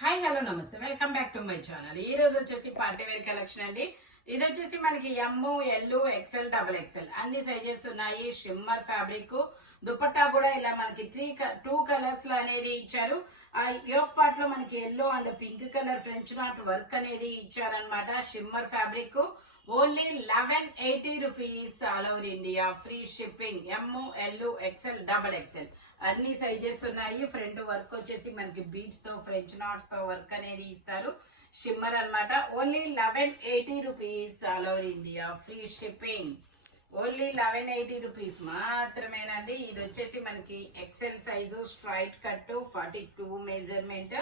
Hi hello నమస్తే welcome back to my channel. ఈ రోజు వచ్చేసి పార్టీ వేర్ కలెక్షన్ అండి. ఇది వచ్చేసి మనకి ఎమ్, ఎల్, ఎక్సెల్, డబుల్ ఎక్సెల్ అన్ని సైజెస్ ఉన్నాయి. షిమ్మర్ ఫ్యాబ్రిక్ దుపట్టా కూడా ఇలా మనకి టూ కలర్స్ లో అనేది ఇచ్చారు. ఆ యోక్ పార్ట్ లో మనకి yellow and pink colour French knot work అనేది ఇచ్చారనమాట. Shimmer fabric only 1180 rupees all over India, free shipping. M, L, XL, double XL అన్ని సైజెస్ ఉన్నాయి. ఫ్రంట్ వర్క్ వచ్చేసి మనకి బీడ్స్ తో ఫ్రెంచ్ నాట్స్ తో వర్క్ అనేది ఇస్తారు. షిమ్మర్ అన్నమాట. Only 1180 rupees all over India, free shipping. Only 1180 rupees మాత్రమేనండి. ఇది వచ్చేసి మనకి XL size, straight cut, 42 measurement,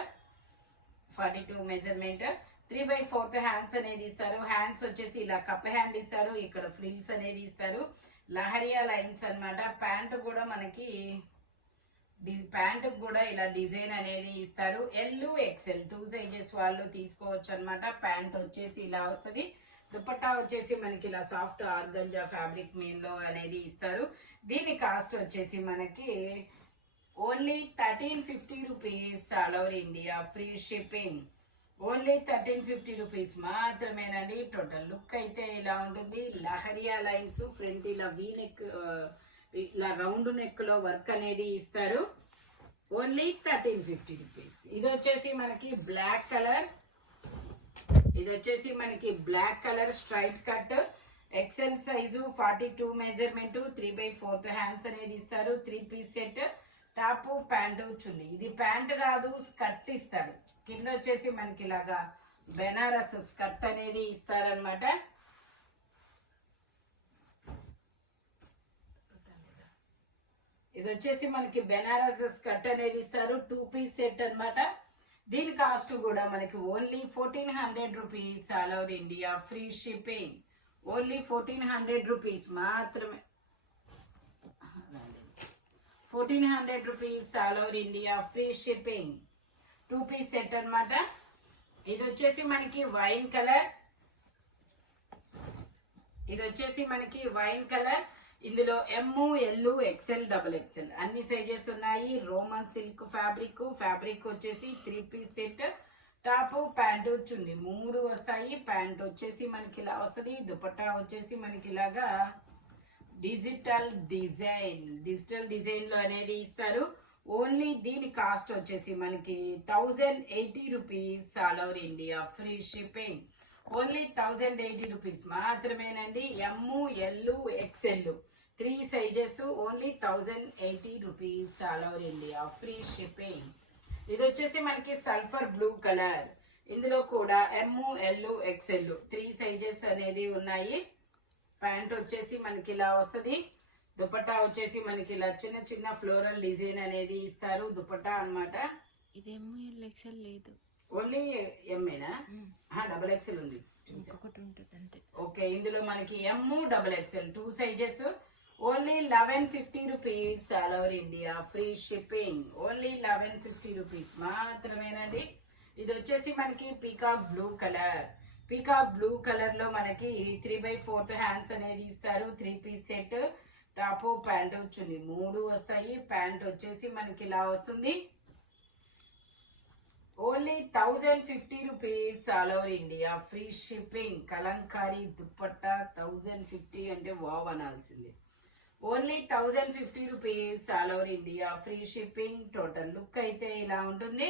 3/4 hands అనేది ఇస్తారు. హ్యాండ్స్ వచ్చేసి ఇలా కప్ హ్యాండ్ ఇస్తారు. ఇక్కడ ఫ్రిల్స్ అనేది ఇస్తారు. లహరియా లైన్స్ అన్నమాట. ప్యాంట్ కూడా మనకి ఇలా డిజైన్ అనేది ఇస్తారు. ఎల్, ఎక్సెల్ 2 సైజెస్ వాళ్ళు తీసుకోవచ్చు అనమాట. ప్యాంట్ వచ్చేసి ఇలా వస్తుంది. దుపట్టా వచ్చేసి మనకి ఇలా సాఫ్ట్ ఆర్గంజా ఫ్యాబ్రిక్ మీన్లో అనేది ఇస్తారు. దీని కాస్ట్ వచ్చేసి మనకి only 1350 rupees all over India, free shipping. Only 1350 rupees మాత్రమేనండి. టోటల్ లుక్ అయితే ఇలా ఉంటుంది. లహరియా లైన్స్, ఫ్రంట్ ఇలా వీ నెక్, ఇలా రౌండ్ నెక్ లో వర్క్ అనేది ఇస్తారు. Only 1350 rupees. ఇది వచ్చేసి మనకి black colour straight cut, XL size, 42 measurement, 3/4 hands అనేది ఇస్తారు. 3 piece set, top, pant, chunni. ఇది ప్యాంట్ రాదు, స్కర్ట్ ఇస్తాడు. కింద వచ్చేసి మనకి ఇలాగా బెనారస్ స్కర్ట్ అనేది ఇస్తారనమాట. ఇది వచ్చేసి మనకి బెనారస్ స్కర్ట్ అనేది ఇస్తారు. 2 పీస్ సెట్ అనమాట. దీని కాస్ట్ కూడా మనకి only 1400 rupees all over India, free shipping. Only 1400 rupees మాత్రమే. 1400 rupees all over India, free shipping. 2 piece set అనమాట. ఇది వచ్చేసి మనకి వైన్ కలర్. ఇందులో M, L, XL, double XL అన్ని సైజెస్ ఉన్నాయి. రోమన్ సిల్క్ ఫ్యాబ్రిక్ వచ్చేసి 3 piece set, top, pant, chunni 3 వస్తాయి. ప్యాంట్ వచ్చేసి మనకి ఇలా వస్తుంది. దుపట్టా వచ్చేసి మనకి ఇలాగా డిజిటల్ డిజైన్ లో అనేది ఇస్తారు. ఓన్లీ దీని కాస్ట్ వచ్చేసి మనకి 1080 rupees all over India, free shipping. Only 1080 rupees మాత్రమేనండి. M, L, XL 3 sizes, only 1080 rupees all over India, free shipping. ఇది వచ్చేసి మనకి సల్ఫర్ బ్లూ కలర్. ఇందులో కూడా ఎమ్, ఎల్, ఎక్సెల్ 3 సైజెస్ అనేది ఉన్నాయి. ప్యాంట్ వచ్చేసి మనకి ఇలా వస్తుంది. దుపట్టా వచ్చేసి మనకి ఇలా చిన్న చిన్న ఫ్లోరల్ డిజైన్ అనేది ఇస్తారు. దుపట్టా అన్నమాట. ఇదేమో ఎక్సెల్ లేదు, ఓన్లీ ఎంఏనా? డబుల్ ఎక్సెల్ ఉంది. ఓకే, ఇందులో మనకి M, double XL 2 sizes, only 1150 rupees all over India, free shipping. Only 1150 rupees మాత్రమేనండి. ఇది వచ్చేసి మనకి పీకాక్ బ్లూ కలర్ లో మనకి 3/4 హ్యాండ్స్ అనేది ఇస్తారు. 3 piece set, top, pant, chunni 3 వస్తాయి. ప్యాంట్ వచ్చేసి మనకి ఇలా వస్తుంది. Only 1050 rupees all over India, free shipping. Kalamkari dupatta 1050 అంటే వావ్ అనాల్సింది. Only 1050 rupees all over India, free shipping. Total look అయితే ఇలా ఉంటుంది.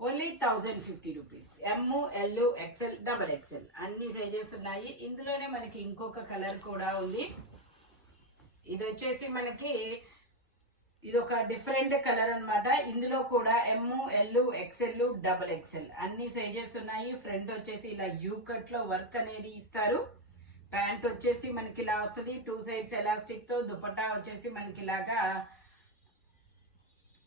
Only 1050 rupees. M, L, XL, double XL అన్ని సైజెస్ ఉన్నాయి. ఇందులోనే మనకి ఇంకొక కలర్ కూడా ఉంది. ఇది వచ్చేసి మనకి ఇది ఒక డిఫరెంట్ కలర్ అన్నమాట. ఇందులో కూడా ఎమ్, ఎల్, ఎక్సెల్, డబుల్ ఎక్సెల్ అన్ని సైజెస్ ఉన్నాయి. ఫ్రంట్ వచ్చేసి ఇలా యూ కట్ లో వర్క్ అనేది ఇస్తారు. ప్యాంట్ వచ్చేసి మనకి ఇలా వస్తుంది. 2 సైడ్స్ ఎలాస్టిక్ తో. దుపట్టా వచ్చేసి మనకి ఇలాగా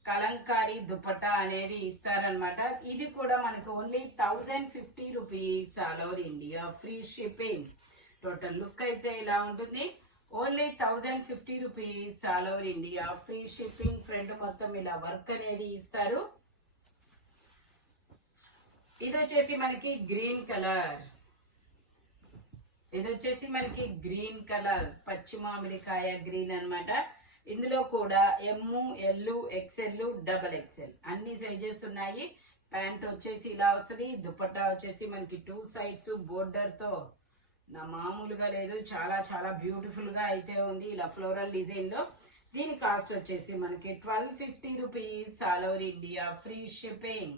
కలంకారీ దుపట్టా అనేది ఇస్తారనమాట. ఇది కూడా మనకి only 1050 rupees all over India, free shipping. Total look అయితే ఇలా ఉంటుంది. Only 1050 rupees all over India, free shipping. Front మొత్తం ఇలా వర్క్ అనేది ఇస్తారు. ఇది వచ్చేసి మనకి గ్రీన్ కలర్, పచ్చి మామిడికాయ గ్రీన్ అన్నమాట. ఇందులో కూడా ఎమ్, ఎల్, ఎక్సెల్, డబుల్ ఎక్సెల్ అన్ని సైజెస్ ఉన్నాయి. ప్యాంట్ వచ్చేసి ఇలా వస్తుంది. దుపట్టా వచ్చేసి మనకి 2 సైడ్స్ బోర్డర్ తో నా మామూలుగా లేదు, చాలా చాలా బ్యూటిఫుల్ గా అయితే ఉంది ఇలా ఫ్లోరల్ డిజైన్ లో. దీని కాస్ట్ వచ్చేసి మనకి 1250 rupees, all over India free shipping.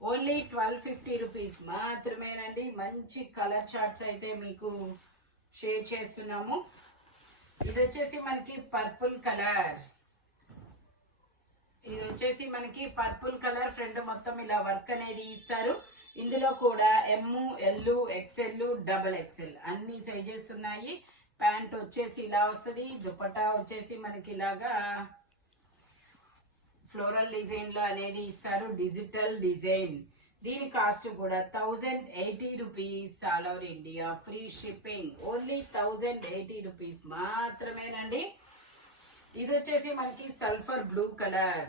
Only 1250 rupees మాత్రమేనండి. మంచి కలర్ చార్ట్స్ అయితే మీకు షేర్ చేస్తున్నాము. ఇది వచ్చేసి మనకి పర్పుల్ కలర్, ఇది వచ్చేసి మనకి పర్పుల్ కలర్. ఫ్రంట్ మొత్తం ఇలా వర్క్ అనేది ఇస్తారు. ఇందులో కూడా ఎమ్, ఎల్, ఎక్స్ఎల్, డబల్ ఎక్స్ఎల్ అన్ని సైజెస్ ఉన్నాయి. ప్యాంట్ వచ్చేసి ఇలా వస్తుంది. దుపట్టా వచ్చేసి మనకి ఇలాగా ఫ్లోరల్ డిజైన్ లో అనేది ఇస్తారు, డిజిటల్ డిజైన్. దీని కాస్ట్ కూడా 1080 rupees, all over India free shipping. Only 1080 rupees మాత్రమేనండి. ఇది వచ్చేసి మనకి సల్ఫర్ బ్లూ కలర్,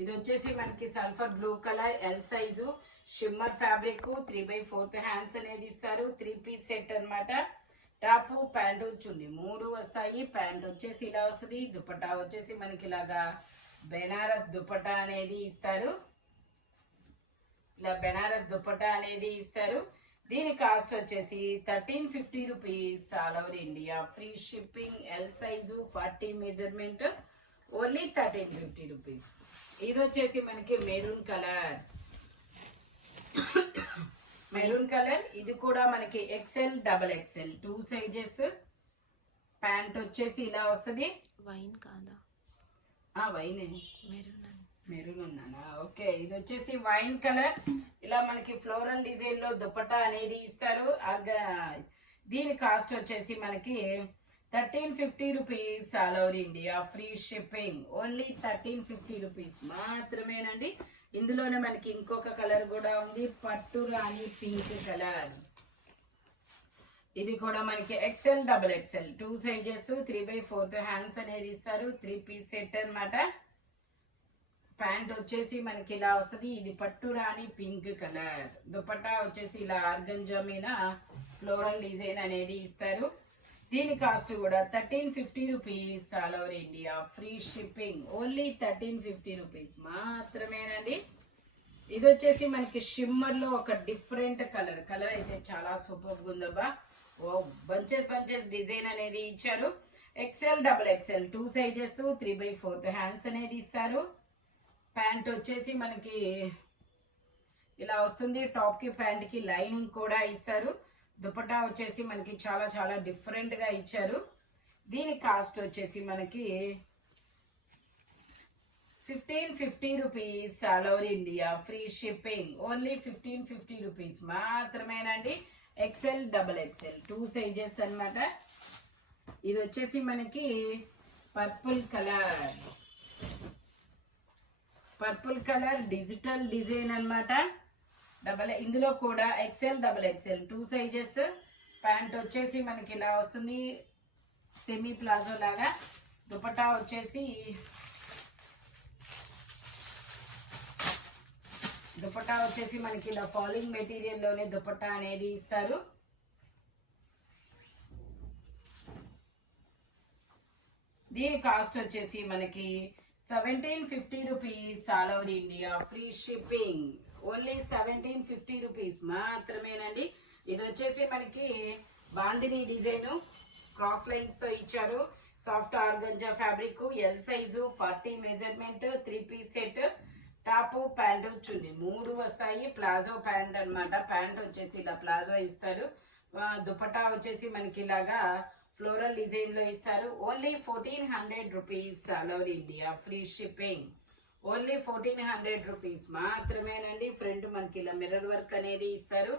ఇది వచ్చేసి మనకి sulphur blue colour, L size, shimmer fabric, 3/4 hands అనేది ఇస్తారు. 3 పీస్ సెట్ అన్నమాట. టాప్ ప్యాంటు చున్నీ 3 వస్తాయి. ప్యాంట్ వచ్చేసి ఇలా వస్తుంది. దుపట్టా వచ్చేసి మనకి ఇలాగా బెనారస్ దుపట్టా అనేది ఇస్తారు, ఇలా బెనారస్ దుపట్టా అనేది ఇస్తారు. దీని కాస్ట్ వచ్చేసి 1350 rupees, all over India free shipping. L size 40 measurement, only 1350 rupees. ఇది వచ్చేసి మనకి మెరూన్ కలర్, మెరూన్ కలర్. ఇది కూడా మనకి XL, double XL 2 sizes. Pant వచ్చేసి ఇలా వస్తుంది. వైన్ కాదా? వైన్ మెరూన్ మెరూన్ ఉన్నానా? ఓకే. ఇది వచ్చేసి వైన్ కలర్. ఇలా మనకి ఫ్లోరల్ డిజైన్ లో దుపట్టా అనేది ఇస్తారు. దీని కాస్ట్ వచ్చేసి మనకి 1350 rupees, all over India free shipping. Only 1350 rupees మాత్రమేనండి. ఇందులోనే మనకి ఇంకొక కలర్ కూడా ఉంది, పట్టు రాణి పింక్ కలర్. ఇది కూడా మనకి XL, double XL 2 sizes, 3/4 hands అనేది ఇస్తారు. 3 పీస్ సెట్ అన్నమాట. ప్యాంట్ వచ్చేసి మనకి ఇలా వస్తుంది. ఇది పట్టు రాణి పింక్ కలర్. దుపట్టా వచ్చేసి ఇలా ఆర్గంజా మీద ఫ్లోరల్ డిజైన్ అనేది ఇస్తారు. దీని కాస్ట్ కూడా 1350 rupees, all over India free shipping. Only 1350 rupees మాత్రమేనండి. ఇది వచ్చేసి మనకి షిమ్మర్ లో ఒక డిఫరెంట్ కలర్, కలర్ అయితే చాలా సూపర్ ఉందబ్బా. ఓ బంచెస్ బంచెస్ డిజైన్ అనేది ఇచ్చారు. XL, double XL 2 sizes, 3/4 hands అనేది ఇస్తారు. ప్యాంట్ వచ్చేసి మనకి ఇలా వస్తుంది. టాప్ కి ప్యాంట్ కి లైనింగ్ కూడా ఇస్తారు. దుపట్టా వచ్చేసి మనకి చాలా చాలా డిఫరెంట్ గా ఇచ్చారు. దీని కాస్ట్ వచ్చేసి మనకి 1550 rupees, all over India free shipping. Only 1550 rupees మాత్రమేనండి. ఎక్స్ఎల్, డబల్ ఎక్స్ఎల్ 2 సైజెస్ అన్నమాట. ఇది వచ్చేసి మనకి purple colour, purple colour digital design అన్నమాట. ఇందులో కూడా XL, double XL 2 sizes. Pant వచ్చేసి మనకి ఇలా వస్తుంది, సెమీ ప్లాజో లాగా. దుపట్టా వచ్చేసి మనకి ఇలా ఫాలింగ్ మెటీరియల్ లోనే దుపట్టా అనేది ఇస్తారు. దీని కాస్ట్ వచ్చేసి మనకి 1750 rupees, all over India free shipping. Only 1750 rupees మాత్రమేనండి. ఇది వచ్చేసి మనకి బాందిని డిజైన్, క్రాస్ లైన్స్ తో ఇచ్చారు. Soft organza fabric, L size, 40 measurement, 3 piece set. Top pant chunni 3 వస్తాయి. ప్లాజో ప్యాంట్ అన్నమాట. ప్యాంట్ వచ్చేసి ఇలా ప్లాజో ఇస్తారు. దుపట్టా వచ్చేసి మనకి ఇలాగా ఫ్లోరల్ డిజైన్ లో ఇస్తారు. Only 1400 rupees, all over India free shipping. Only 1400 rupees మాత్రమేనండి. ఫ్రంట్ మనకి ఇలా మిర్రర్ వర్క్ అనేది ఇస్తారు.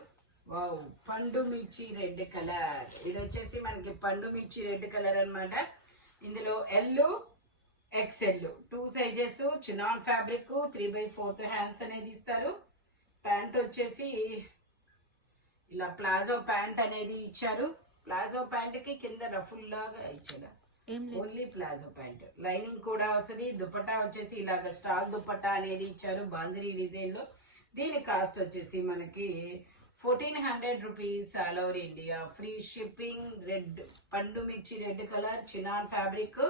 వావ్, పండు మిర్చి రెడ్ కలర్. ఇది వచ్చేసి మనకి పండు మిర్చి రెడ్ కలర్ అన్నమాట. ఇందులో L, XL 2 sizes, chinon fabric, 3/4 hands అనేది ఇస్తారు. ప్యాంట్ వచ్చేసి ఇలా ప్లాజో ప్యాంట్ అనేది ఇచ్చారు. ప్లాజో ప్యాంట్ కి కింద రఫుల్ లాగా ఇచ్చారు. Only palazzo pant. లైనింగ్ కూడా వస్తుంది. దుపట్టా వచ్చేసి ఇలాగ స్టాల్ దుపట్టా అనేది ఇచ్చారు బాందిని డిజైన్ లో. దీని కాస్ట్ వచ్చేసి మనకి 1400 rupees, all over India free shipping. Red పండు మిర్చి red colour, chinon fabric.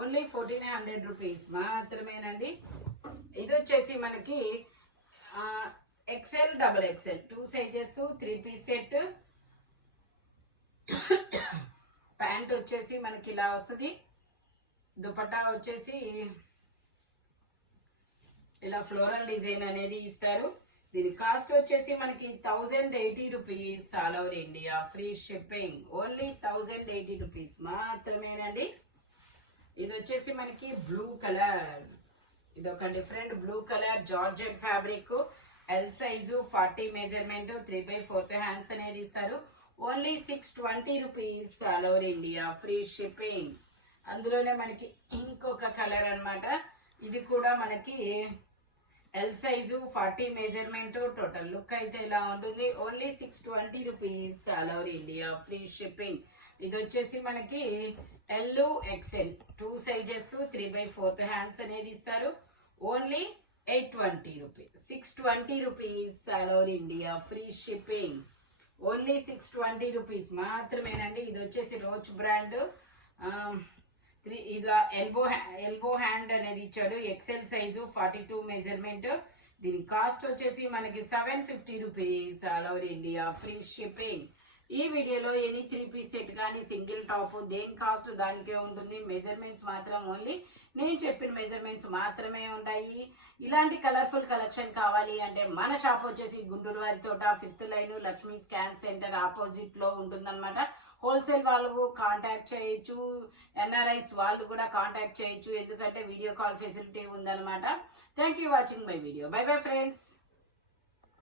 Only 1400 rupees మాత్రమేనండి. ఇది వచ్చేసి మనకి XL double XL 2 sizes 3 piece set. Pant వచ్చేసి మనకి ఇలా వస్తుంది. దుపట్టా వచ్చేసి ఇలా ఫ్లోరల్ డిజైన్ అనేది ఇస్తారు. దీని కాస్ట్ వచ్చేసి మనకి 1080 rupees all over India, free shipping. Only 1080 rupees మాత్రమేనండి. ఇది వచ్చేసి మనకి బ్లూ కలర్, ఇది ఒక different blue colour georgette fabric. L size 40 measurement, 3/4 hands అనేది ఇస్తారు. Only 620 rupees all over India, free shipping. అందులోనే మనకి ఇంకొక కలర్ అన్నమాట. ఇది కూడా మనకి L size 40 measurement. Total look అయితే ఇలా ఉంటుంది. Only 620 rupees all over India, free shipping. ఇది వచ్చేసి మనకి ఎల్ ఎక్సెల్ 2 సైజెస్ 3/4 హ్యాండ్స్ అనేది ఇస్తారు. Only 820 rupees, 620 rupees all over India, free shipping. Only 620 rupees మాత్రమేనండి. ఇది వచ్చేసి రోచ్ బ్రాండ్. ఇలా ఎల్బో హ్యాండ్ అనేది ఇచ్చాడు. XL size 42 measurement. దీని కాస్ట్ వచ్చేసి మనకి 750 rupees all over India, free shipping. ఈ వీడియోలో ఎనీ 3 పీస్ సెట్ కానీ సింగిల్ టాప్ దేని కాస్ట్ దానికే ఉంటుంది. మెజర్మెంట్స్ మాత్రం ఓన్లీ నేను చెప్పిన మెజర్మెంట్స్ మాత్రమే ఉంటాయి. ఇలాంటి కలర్ఫుల్ కలెక్షన్ కావాలి అంటే మన షాప్ వచ్చేసి గుంటూరు వారి తోట 5th line Lakshmi scan centre opposite లో ఉంటుందన్నమాట. హోల్సేల్ వాళ్ళు కాంటాక్ట్ చేయొచ్చు, ఎన్ఆర్ఐస్ వాళ్ళు కూడా కాంటాక్ట్ చేయొచ్చు, ఎందుకంటే వీడియో కాల్ ఫెసిలిటీ ఉందన్నమాట. Thank you watching my video. By bye friends.